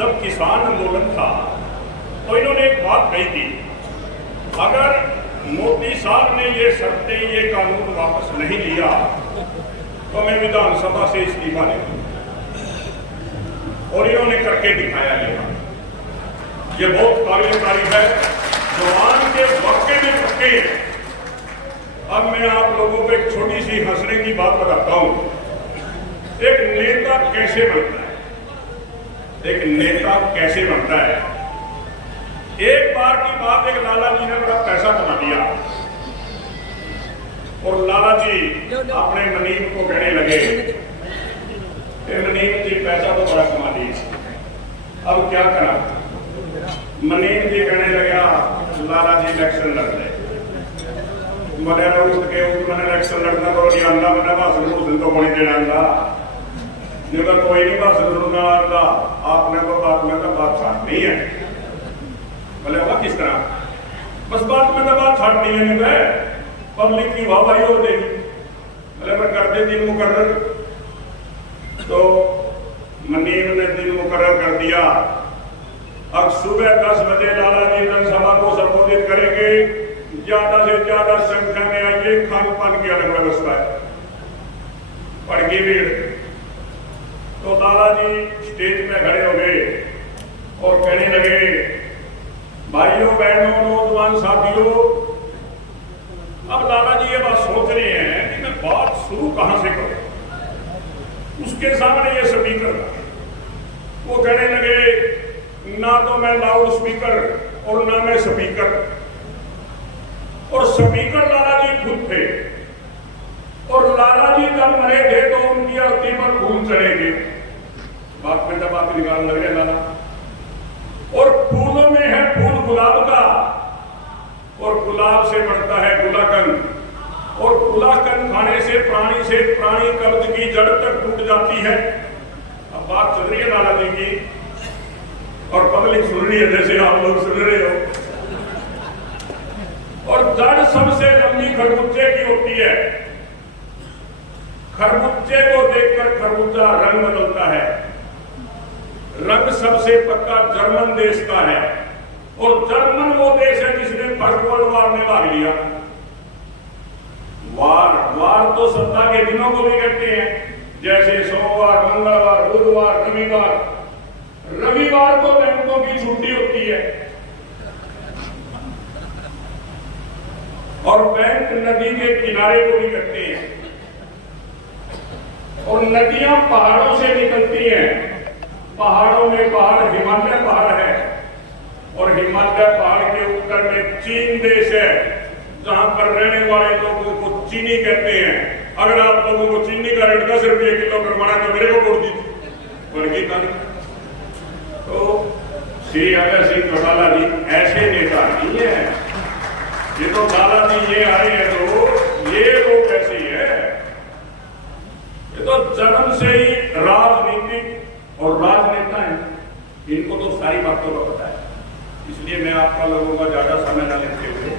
जब किसान आंदोलन था तो इन्होंने एक बात कही थी, अगर मोदी साहब ने ये शर्तें, ये कानून वापस नहीं लिया तो मैं विधानसभा से इस्तीफा दे दूंगा। और इन्होंने करके दिखाया ये बहुत काबिल तारीफ है। जवान के वाकई में पक्के हैं। अब मैं आप लोगों को एक छोटी सी हंसने की बात बताता हूं। एक नेता कैसे बनता है, एक नेता कैसे बनता है। एक बार की बात, एक लाला जी ने बड़ा पैसा कमा लिया और लाला जी अपने मनीम को कहने लगे, मनीम जी पैसा तो बड़ा कमा लिया, अब क्या करा। मनीम जी कहने लगा, लाला जी इलेक्शन लड़ रहे, मैंने उठ के मैंने इलेक्शन लड़ना तो नहीं आंदा, मैंने भाषण उस दिन तो कोई देना आंदा, नहीं कोई नहीं भाषण सुनना आंदा, आपने तो बात में तो बात छाटनी है। बोले वह किस तरह, बस बात में तो बात छाटनी है, नहीं पब्लिक की वाहवाही हो देगी। बोले मैं कर दे दिन मुकर्रर, तो मनीम ने दिन मुकर्रर कर दिया। अब सुबह 10 बजे लाला जी जनसभा को संबोधित करेंगे, ज्यादा से ज्यादा संख्या में आइए, खान पान की अलग व्यवस्था है, पड़गी भीड़। तो लाला जी स्टेज पे खड़े हो गए और कहने लगे, भाइयों बहनों नौजवान साथियों, अब लाला जी ये बात सोच रहे हैं कि मैं बात शुरू कहां से करूं। उसके सामने ये स्पीकर, वो कहने लगे, ना तो मैं लाउड स्पीकर और ना मैं स्पीकर, और स्पीकर लाला जी खुद थे, और लाला जी जब मरे थे तो उनकी अर्थी पर फूल चढ़े थे। बात में जब बात निकाल लग रहे लाला, और फूलों में है फूल गुलाब का, और गुलाब से बढ़ता है गुलाकंद, और गुलाकंद खाने से प्राणी कब्ज की जड़ तक टूट जाती है। अब बात चल रही है लाला जी की और पब्लिक सुन रही है, जैसे आप लोग सुन रहे हो। और जड़ सबसे लंबी खरबूजे की होती है। खरबूजे को देखकर खरबूजा रंग बदलता है। रंग सबसे पक्का जर्मन देश का है, और जर्मन वो देश है जिसने फर्स्ट वर्ल्ड वॉर में भाग लिया। वार तो सप्ताह के दिनों को भी कहते हैं, जैसे सोमवार, मंगलवार, बुधवार, रविवार को बैंकों की छुट्टी होती है, और बैंक नदी के किनारे को भी कहते हैं। और नदियां पहाड़ों से निकलती हैं, पहाड़ों में पहाड़ हिमालय पहाड़ है, और हिमालय पहाड़ के उत्तर में चीन देश है, जहां पर रहने वाले लोगों को चीनी कहते हैं। अगर आप लोगों को चीनी का रेट 10 रुपये किलो करवाना तो मेरे को बोल दीजिए। तो श्री अभय सिंह चौटाला जी ऐसे नेता नहीं है। ये तो लाला जी ये आए हैं तो ये वो कैसे है, ये तो जन्म से ही राजनीतिक और राजनेता है, इनको तो सारी बातों का पता है। इसलिए मैं आपका लोगों का ज्यादा समय न लेते हुए